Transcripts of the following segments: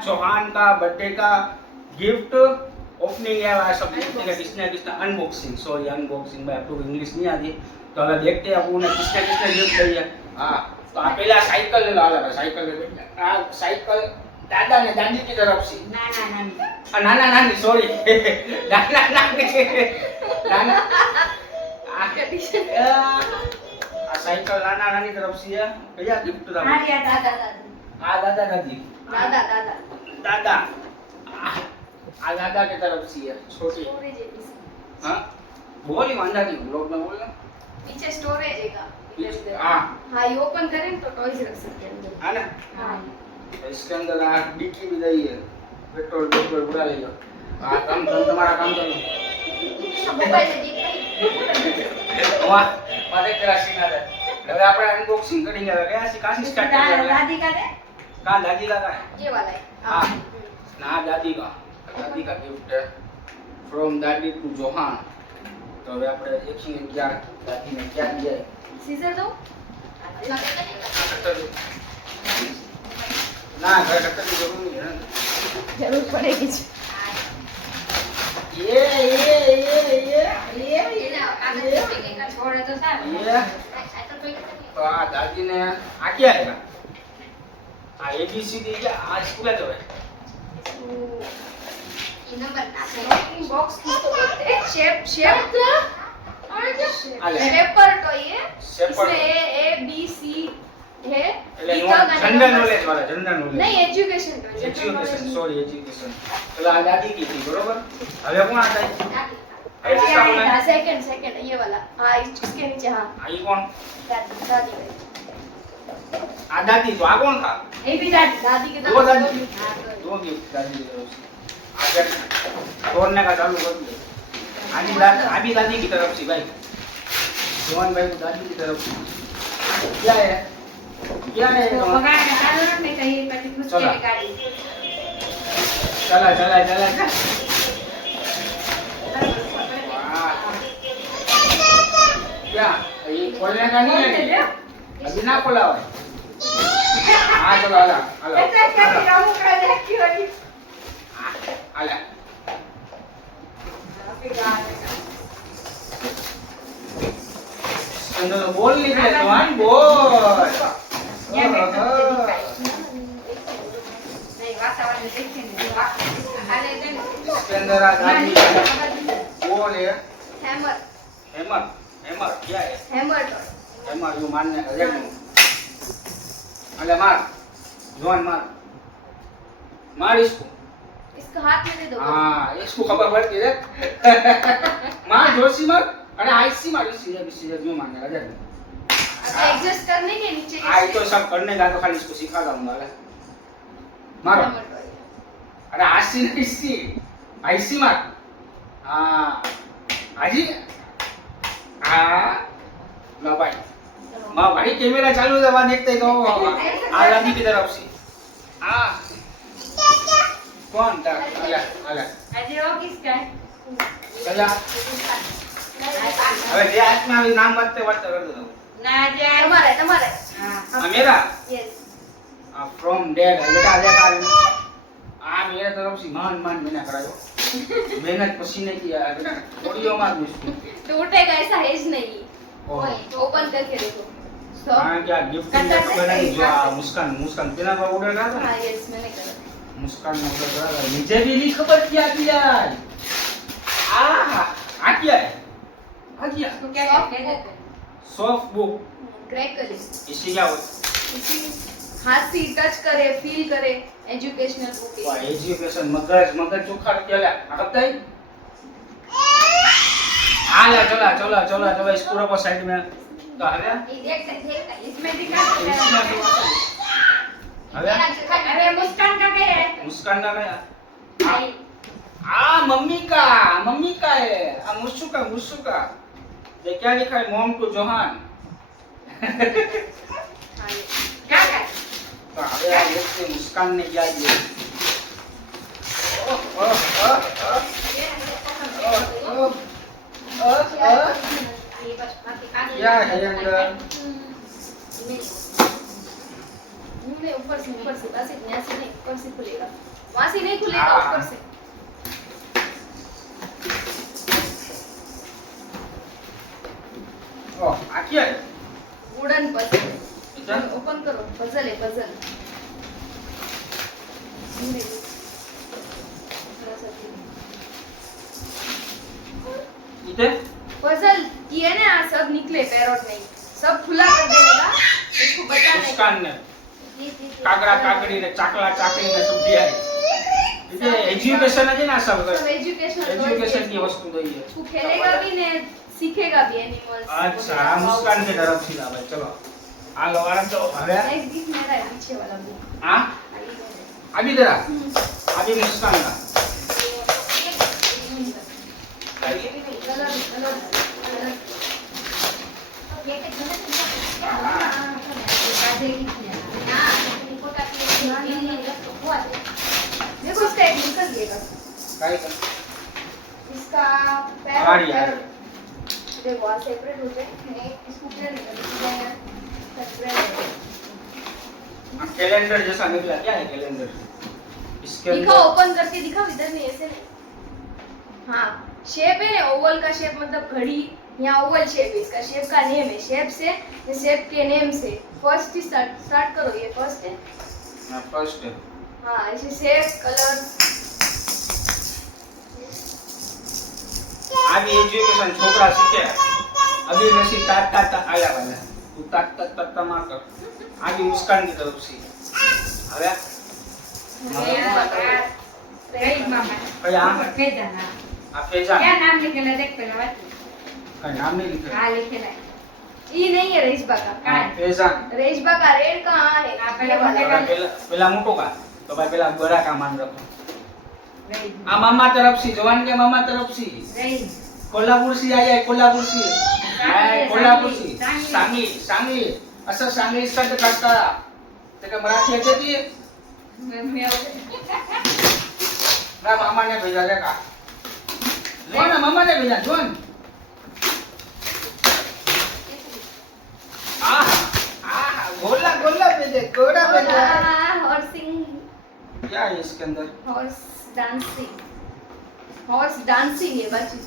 चौहान का बर्थडे का gift opening है सब देखते हैं किसने किसने अनबॉक्सिंग सॉरी अनबॉक्सिंग भाई आपको इंग्लिश नहीं आती तो अगर देखते हैं उन्हें किसने किसने गिफ्ट दिया हाँ तो आप पहला साइकिल ले लो साइकिल ले लो साइकिल दादा ने दादी की तरफ से नाना नानी सॉरी नाना नानी नाना साइकिल नाना नानी तरफ से है भैया गिफ्ट था हाँ यार दादा दादी दादा दादी दादा दादा दादा दादा की तरफ से है छोटी स्टोरेज है इसमें। हाँ बोली वांदा नहीं ब्लॉग में बोलना पीछे स्टोरेज है का हाँ हाँ ये ओपन करें तो टॉयज रख सकते हैं अंदर है ना हाँ इसके अंदर डिक्की भी दी है पेट्रोल पेट्रोल पूरा ले लो काम तुम्हारा काम करो मोबाइल में दिख वहाँ मारे तेरा सीन आ रहा है હવે આપણે અનબોક્સિંગ કરેंगे હવે કયા કાશી સ્ટાર્ટ रही करेंगे दादी का दे कहाँ दादी का है ये वाला है हाँ ना दादी का गिफ्ट है फ्रॉम दादी टू जोहान तो હવે આપણે દેખીએ क्या दादी ने क्या दिया है सीजर दो ना घर कट्टर की जरूर नहीं है ना जरूर पड़ेगी ये छोड़े तो था ये तो दादी ने आ क्या है आ एबीसीडी क्या आज स्कूल तो है बॉक्स किसको बोलते हैं शेप अले शेपर तो ये शेपर इसमें ए बी सी है जनरल नॉलेज वाला जनरल नॉलेज नहीं एजुकेशन तो एजुकेशन सॉरी एजुकेशन चलो आ दादी की थी बरोबर હવે કોણ आता है सेकंड ये वाला हाँ इसके नीचे हाँ आई कौन दादी आ दादी तो आ कौन था ये भी दादी के दो दादी हाँ, दो गिफ्ट दादी की तरफ से आगे तोड़ने का चालू कर दिया आधी दादी की तरफ से भाई जवान भाई को दादी की तरफ से क्या है तो बगाड़ के चालू रखने का ये पति कुछ चला। के गाड़ी चला चला चला क्या ये खोलने का नहीं है अभी ना खोला हुआ है हाँ चलो आला आला ऐसा क्या रामू का देखी वाली आला अंदर तो बोल निकले जवान बोल ये मैं नहीं वातावरण देखते नहीं अरे इसके अंदर आ दादी बोल है हैमर हेमर हेमर क्या है हैमर हेमर यू मारने का देखो अले मार जवान मार मार इसको इसको हाथ में दे दो हाँ इसको खबर पड़ती है मार जोशी मार अरे आईसी मार इसी जो मारने का देखो अच्छा एडजस्ट करने के नीचे आई तो सब करने का तो खाली इसको सिखा दूंगा ले मारो अरे आईसी नहीं इसी आईसी मार हाँ आजी हाँ लो भाई माँ भाई कैमरा चालू है वहाँ देखते तो आजादी की तरफ से हाँ कौन था अला अला अजय वो किसका है चला अबे ये आज में अभी नाम बताते बताते कर दो ना अजय तुम्हारा हाँ मेरा यस फ्रॉम डैड बेटा आ जा आ मेरे तरफ से मान मान मैंने करायो मेहनत पसीने की है बेटा थोड़ी और मार मुझको टूटेगा ऐसा है ही नहीं ओह ओपन करके देखो हाँ क्या गिफ्ट बनाई जो मुस्कान मुस्कान तेरा का ऑर्डर करा था हाँ यस मैंने करा मुस्कान ने ऑर्डर करा था मुझे भी नहीं खबर क्या किया आ क्या है आ क्या इसको क्या कहते हैं सॉफ्ट बुक क्रैकल इसी क्या होता इसी हाथ से टच करे फील करे एजुकेशनल बुक वाह एजुकेशन मगज मगज चोखा क्या आता है आला चला चला चला चला इस पूरा को साइड में तो आ गया इसमें दिखा अरे मुस्कान का क्या है मुस्कान का क्या भाई मम्मी का है मुस्सू का ये क्या लिखा है मॉम टू जोहान क्या है तो अबे यार ये मुस्कान ने क्या दिया क्या है अंदर ऊपर से बस इतना से नहीं ऊपर से से खुलेगा, वहां से नहीं खुलेगा, हाँ। ऊपर से। ओ आ क्या है वुडन पजल इधर ओपन करो, पजल है पजल। इधर पजल ये ना सब निकले, पैरोट नहीं, सब खुला कर देगा, इसको बताना है। मुस्कान ने काकड़ा काकड़ी ने चाकला चाकड़ी ने सब दिया है इधर एजुकेशन है ना सब सब एजुकेशनल एजुकेशन की वस्तु दी है तू खेलेगा भी ने सीखेगा भी एनिमल्स। अच्छा आ मुस्कान के तरफ से भाई चलो आ लो आराम से હવે एक दिख मेरा है पीछे वाला भी। हां अभी जरा अभी मुस्कान का देखो इसका एक निकल गया, काय इसका हमारी पैर यार। देखो आ सेपरेट हो जाए, एक इसको पूरा निकल जाए, सेपरेट कैलेंडर जैसा निकला क्या है कैलेंडर इसके दिखाओ, अंदर ओपन करके दिखाओ, इधर नहीं ऐसे नहीं। हाँ शेप है, ओवल का शेप मतलब घड़ी, यहाँ ओवल शेप है, इसका शेप का नेम है, शेप से ये शेप के नेम से फर्स्ट ही स्टार्ट करो, ये फर्स्ट है। हां फर्स्ट है हाँ ऐसे शेप कलर आगे एजुकेशन छोकरा सीखे अभी वैसी तात तात आया वाला तू तात तात तात मार कर आगे मुस्कान की तरफ से હવે रईस मामा कया फेजाना आ फेजा क्या नाम लिखेला देख पहले वाच का नाम नहीं लिखा हाँ लिखेला है ये नहीं है रेशबा का, काय फेजा रेशबा का रेड कहाँ है? हाँ, पहले ये वाला। बोलेगा। पेला मोटो का तो भाई पेला बड़ा का मान रखो रईस आ मामा तरफ से जवान के मामा तरफ से रईस कोल्हापूर से आ जाए कोल्हापूर से सांगली, कोल्हापूर से सांगली. सांगली सांगली असं सांगली शब्द करता ते का मराठी येते ती ना मामा ने भेजा रे का जो ना मामा ने भेजा जोन गोला गोला भेजे कोड़ा भेजा हॉर्सिंग, क्या है इसके अंदर हॉर्स डांसिंग, हॉर्स डांसिंग है बच्चे,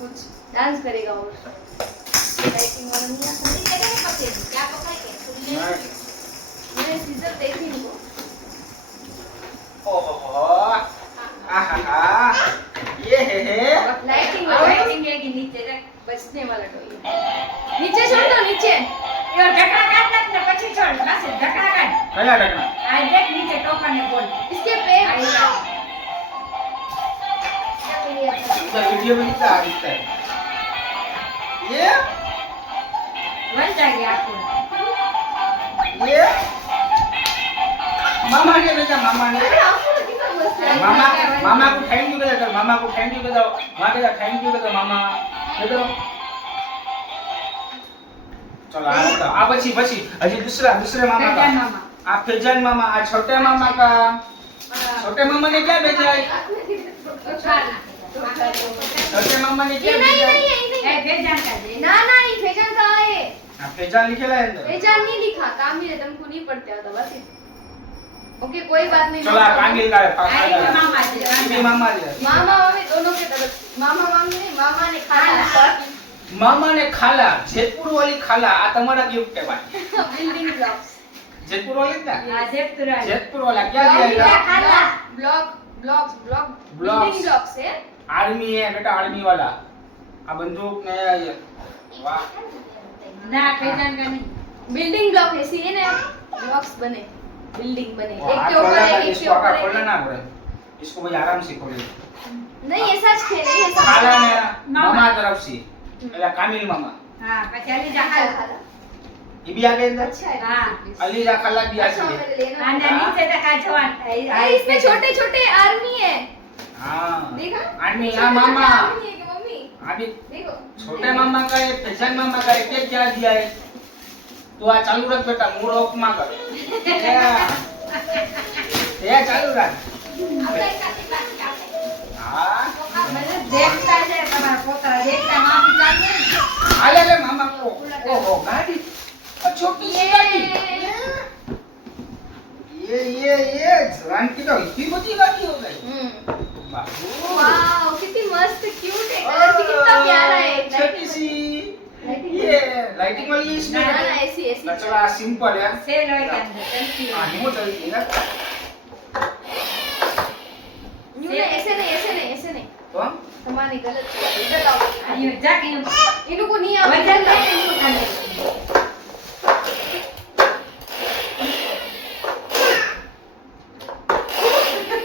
कुछ डांस करेगा और लाइटिंग वाला नहीं आता। ये क्या पकड़े क्या पकड़े मैंने सीजर देखी इनको। ओहो आहा ये है लाइटिंग वाला लाइटिंग है कि नीचे रख बचने वाला टॉय है। नीचे छोड़ दो, नीचे यो ढकना काट ना પછી છોડ બસ ઢકના કાટ कया ढकना આ દેખ નીચે ટોપર ને બોલ इसके पैर आई बात इधर वीडियो में कितना आ दिखता है ये વન જાગે આખું ये मामा ने भेजा मामा ने अरे आपको तो कितना मस्त है। मामा मामा को थैंक यू कहता कर मामा को थैंक यू कहता मां कहता थैंक यू कहता मामा कहता चलो आ बची बची अजी दूसरे मामा का ફેજાન મામા आ फैजान मामा आ छोटे मामा का छोटे मामा ने क्या भेजा है छोटे मामा ने ये क्या नहीं भेजा है नहीं है, ये नहीं એ है। ફેજાન का दे ना ना ये फेजान कहाँ है? हाँ, फैजान लिखेला है अंदर फेजान नहीं लिखा, काम ही है, तुमको नहीं पढ़ते आता बस। ओके कोई बात नहीं। चलो आ कांगिल का है आई तो मामा जी ये मामा ले मामा मामी दोनों के तरफ से। मामा मामी नहीं, मामा ने खाला मामा ने खाला जेतपुर वाली खाला आ तुम्हारा गिफ्ट है भाई बिल्डिंग ब्लॉक्स, जेतपुर वाली ना આ જેપ તુરા जेतपुर वाला क्या दिया है खाला block blocks block Blocks. Building blocks है। आर्मी है बेटा आर्मी वाला आ बंदूक ने ये वाह ના ફેજાન का नहीं बिल्डिंग ब्लॉक है, सी ना ब्लॉक्स बने, बिल्डिंग बने, वाह, एक के हाथ ऊपर वाला एक, एक के इसको आका ऊपर खोलना एक। ना पड़े इसको भाई आराम से खोले नहीं ऐसा ज खेले, ऐसा खाला ने मामा। मामा तरफ से एला कामिल मामा हाँ પછી અલી જા खाला ખાલા खाला ये भी आ गए अंदर अच्छा है। हाँ। अलीजा खाला भी आ अच्छा गई मेरे लेना આના નીચે તો કા જવાન अरे इसमें छोटे छोटे आर्मी है, हां देखा आर्मी छोटे हां छोटे मामा आर्मी है कि मम्मी अभी देखो छोटे मामा का ये फैजान मामा का ये क्या दिया है तू आ चालू रख बेटा मूर्ख मा कर ये चालू रख हां મને દેખતા છે તમારા પોતા દેખતા માં બી ચાલુ आ ले ले मामा को ओहो गाड़ी छोटी सी गाड़ी ये जवान की तो इतनी बड़ी गाड़ी हो गई बाबू वाओ कितनी मस्त क्यूट है कलर भी कितना प्यारा है छोटी सी ये लाइटिंग वाली है इसमें ना ना ऐसी ऐसी ना चलो सिंपल है सेल હોય કે અંદર ચલતી હોય. हाँ वो चलती है न्यू ना ऐसे नहीं तो तुम्हारी गलत है इधर आओ અહીંયા જા કે इनको को नहीं आवे વજન લઈને ઊભું થાને.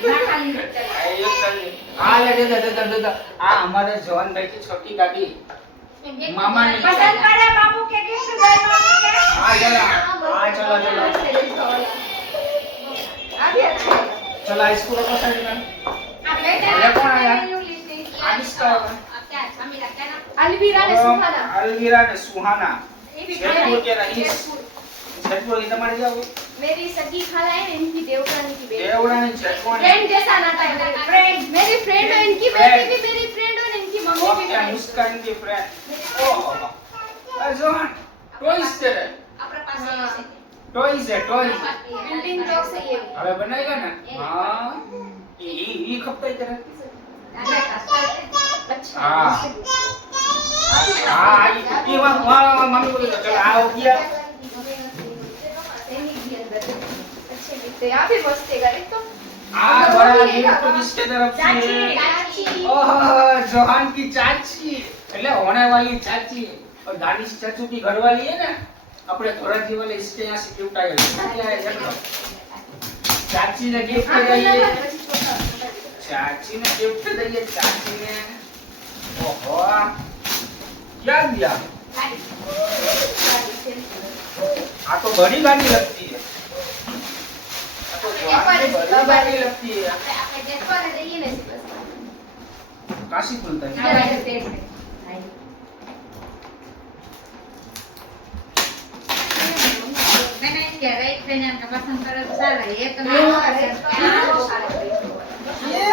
ના ખાલી ને ચાલ. ये चल हाँ ले दे आ हमारे जवान भाई की छोटी गाड़ी मामा ने પસંદ કરે બાબુ કે gift દઈ બાબુ કે हाँ चलो अभी अच्छा है चला इसको रखो साइड में આ બેટા અરે કોણ આયા? એનું લિસ્ટ આ किसका होगा क्या मम्मी रखता है ना अलवीरा ने सुहाना अलवीरा ने सुहाना ये भी जयपुर के रईस जयपुर। जयपुर की तुम्हारी क्या हुई मेरी सगी खाला है इनकी देवरानी की बेटी देवरानी जयपुर फ्रेंड जैसा नाता है मेरे फ्रेंड मेरी फ्रेंड है इनकी बेटी भी मेरी फ्रेंड और इनकी मम्मी भी क्या मेरी मुस्कान की फ्रेंड ओह अजवान टॉयज तेरे अपने पास हाँ। है टॉयज है टॉयज बिल्डिंग ब्लॉक से ये હવે બનાવેગા ને હા ઈ ખપતા તેરે अच्छा हाँ। હા ઈ વા મમ્મી બોલે ચલ આ હો ગયા अच्छे दिखते यहाँ भी मस्त है गाड़ी तो आ बड़ा गिफ्ट किसके तरफ से चाची ओह जोहान की चाची એટલે होने वाली चाची और दानिश चाचू की घरवाली है ना अपने धोराजी वाले इसके यहाँ से गिफ्ट आया क्या है देखो चाची ने गिफ्ट दिया चाची ने गिफ्ट दिया चाची ने ओहो क्या दिया आ तो बड़ी गाड़ी लगती है आ तो जोहान की बड़ी गाड़ी लगती है આપણે દેખવા ને દઈએ ને काशी खुलता આ है બાજુ પેજ છે मैंने क्या राइट पहने का पसंद करे तो सारा ये तो मैं ये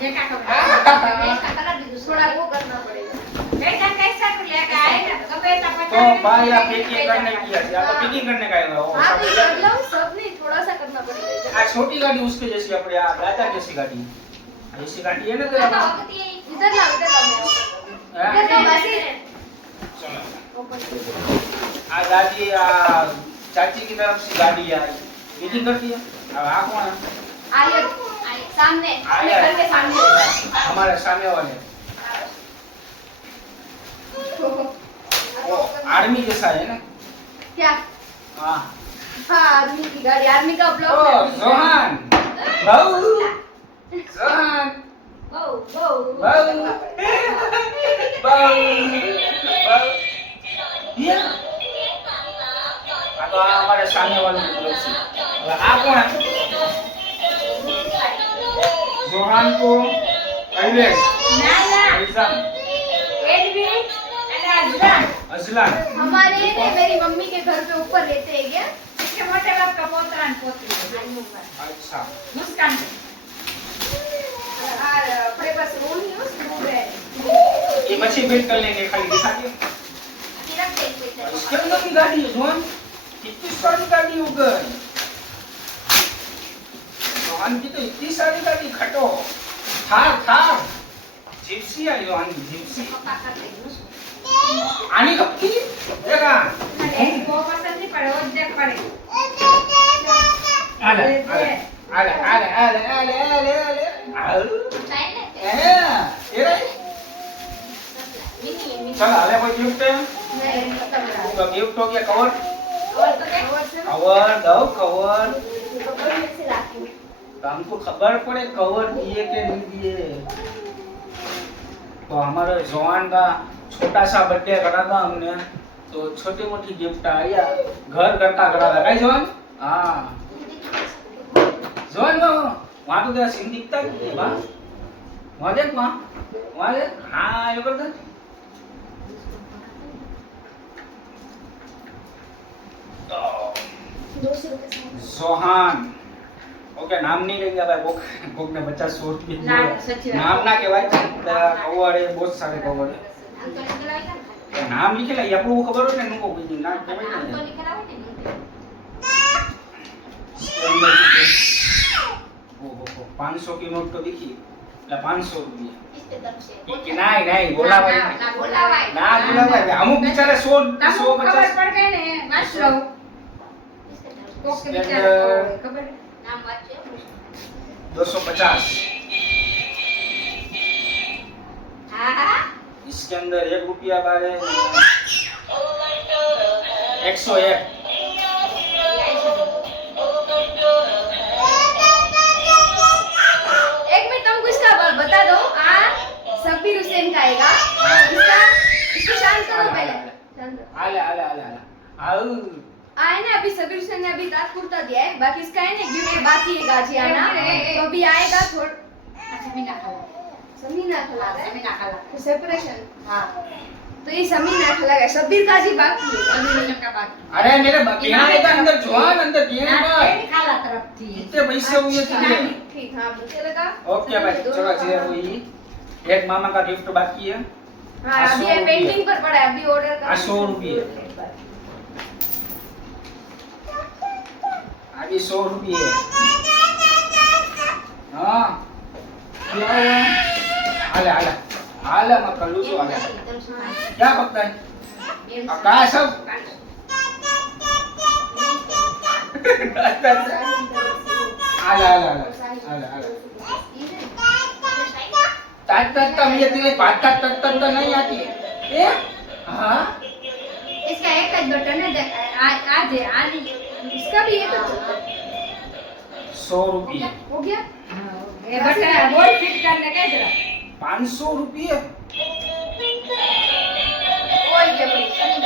देखा खबर थोड़ा वो करना पड़ेगा बेटा कैसा को लेकर आए ना तो बेटा तो पता भाई आप पैकिंग करने की है या तो पैकिंग करने का है वो हाँ सब तो ले कर लो सब नहीं थोड़ा सा करना पड़ेगा आ छोटी गाड़ी उसके जैसी अपने आ दादा जैसी गाड़ी ऐसी गाड़ी है ना तेरा इधर लाओ हाँ? इधर लाओ बस चलो आ दादी आ चाची की तरफ से गाड़ी आई पैकिंग करती है अब आ कौन है आलिया सामने अपने आया घर के सामने हमारे सामने वाले वो आर्मी जैसा है ना क्या हाँ हाँ आर्मी की गाड़ी आर्मी का ओ ब्लॉक जोहान बाऊ जोहान वो वो बाऊ बाऊ बाऊ ये आ तो हमारे सामने वाले मतलब से अब आ कौन है जोहान को अहिलेश ना ना फैजान एडवी અને અઝલાન अजलान हमारे ने मेरी मम्मी के घर पे ऊपर रहते हैं क्या इसके मोटे बाप का पोतरा ने पोतरी अच्छा मुस्कान और अपने पास रूम नहीं उस रूम है ये बच्चे बिल्ड कर लेंगे खाली दिखा दियो इसके अंदर की गाड़ी है जोहान कितनी सारी गाड़ी हो गई जोहान की तो इतनी सारी गाड़ी खटो थार थार जिप्सी है जोहान की जिप्सी आनी कब की देखा वो पसंद नहीं पड़े वो देख पड़े आले आले आले आले आले आले आले आले ये रे चल आले कोई गिफ्ट तो गिफ्ट हो गया कवर कवर दो कवर तो हमको खबर पड़े कवर दिए के नहीं दिए तो हमारे जवान का छोटा सा बर्थडे करा था हमने तो छोटी मोटी गिफ्ट आया घर करता करा था कहीं जवान हाँ जवान वहाँ तो तेरा सीन दिखता है वहाँ देख वहाँ देख हाँ ये कर दे जोहान ओके नाम नहीं लेंगे भाई बुक ने 50-100 रुपये ना, सच्ची बात। नाम ना के भाई कवर है बहुत सारे कवर है नाम लिखेला ये आपको खबर हो ने नुको कोई नाम के भाई इसके अंदर ओहो 500 की नोट तो दिखी એટલે 500 રૂપિયા इस पे दम से કે નહીં બોલાવાય નહીં. ના બોલાવાય. ના બોલાવાય અમુક બિચારા 100 તમને ખબર 150 પડે ને વાંચ લઉં. इसके दम से કોક इसके બિચારા अंदर- હોય, ખબર नाम वाच्य 250 हाँ हाँ इसके अंदर 1 रुपया बारे 101 एक मिनट तुमको इसका बता दो शब्बीर हुसैन का आएगा इसका इसको शांत करो पहले शांत करो। આલે આવું आए ना अभी शब्बीर हुसैन ने अभी दांत कुर्ता दिया है बाकी इसका है ना गिफ्ट बाकी है गाजियाना तो अभी आएगा थोड़ा આ સમીના ખાલા. समीना खिला रहा है સમીના ખાલા. तो सेपरेशन હા. तो ये समीना खिला है शब्बीर का जी बाकी है સમીના का બાકી. અરે મેરે બકીના के अंदर જોવાન અંદર કેમ ના, ભાઈ એની ખાલા તરફથી. इतने पैसे हुए थे ठीक हाँ मुझे लगा ओके भाई चलो जे हुई एक मामा का गिफ्ट बाकी है हाँ आ, अभी 100 ये रुपये। पेंटिंग पर पड़ा है अभी ऑर्डर आ, 100 रुपये। अभी 100 रुपये हाँ क्या हुआ आले आले आले मत कर लूँ तो आले क्या पकता है क्या है सब आले आले आले आले आले ताक ताक तक ये तेरे पाँच तक तक तक तो नहीं आती है ए हाँ इसका एक का बटन है આ જે આની इसका भी एक 100 रुपये हो गया એ બટન બોલ ફિટ કરીને કહી દે. 500 रुपये और ये बड़ी सनी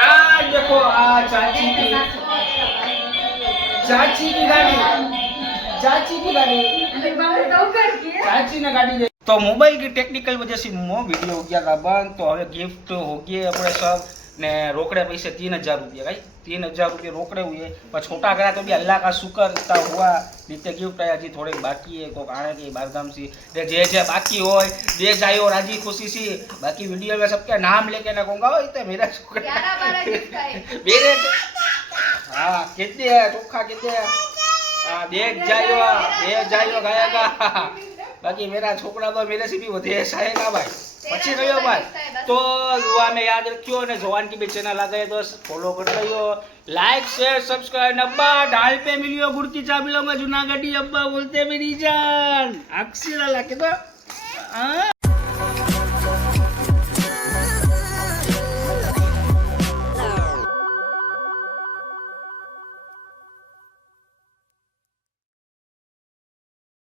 आ देखो आ चाची की गाड़ी चाची की गाड़ी અને બાબુ તો કર કે चाची ने गाड़ी दे तो मोबाइल की टेक्निकल वजह से मो वीडियो हो गया था बंद तो हमें गिफ्ट हो गए अपने सब ने रोकड़े पैसे 3000 रुपये भाई 3000 रुपये रोकड़े हुए पर छोटा करा तो भी अल्लाह का शुक्र इतना हुआ नीचे गिफ्ट आया जी थोड़े बाकी है को आने के बारगाम सी दे जे बाकी हो दे जायो राजी खुशी सी बाकी वीडियो में सबके नाम लेके ना कहूँगा ओ इतने मेरा शुक्र 11-12 गिफ्ट आए मेरे हाँ कितने है चोखा कितने है हाँ देख जाइयो गायगा बाकी मेरा छोकरा तो मेरे से भी વધે સાહેગા ભાઈ પછી કયો ભાઈ તો દુઆ में याद रखियो ने जवान की भी चैनल आ गए दोस्त फॉलो कर लियो लाइक शेयर सब्सक्राइब अब्बा डाल पे मिलियो गुड़ती चाबीलो में जूनागढ़ी अब्बा बोलते भी नहीं जान अक्षर ला के तो हाँ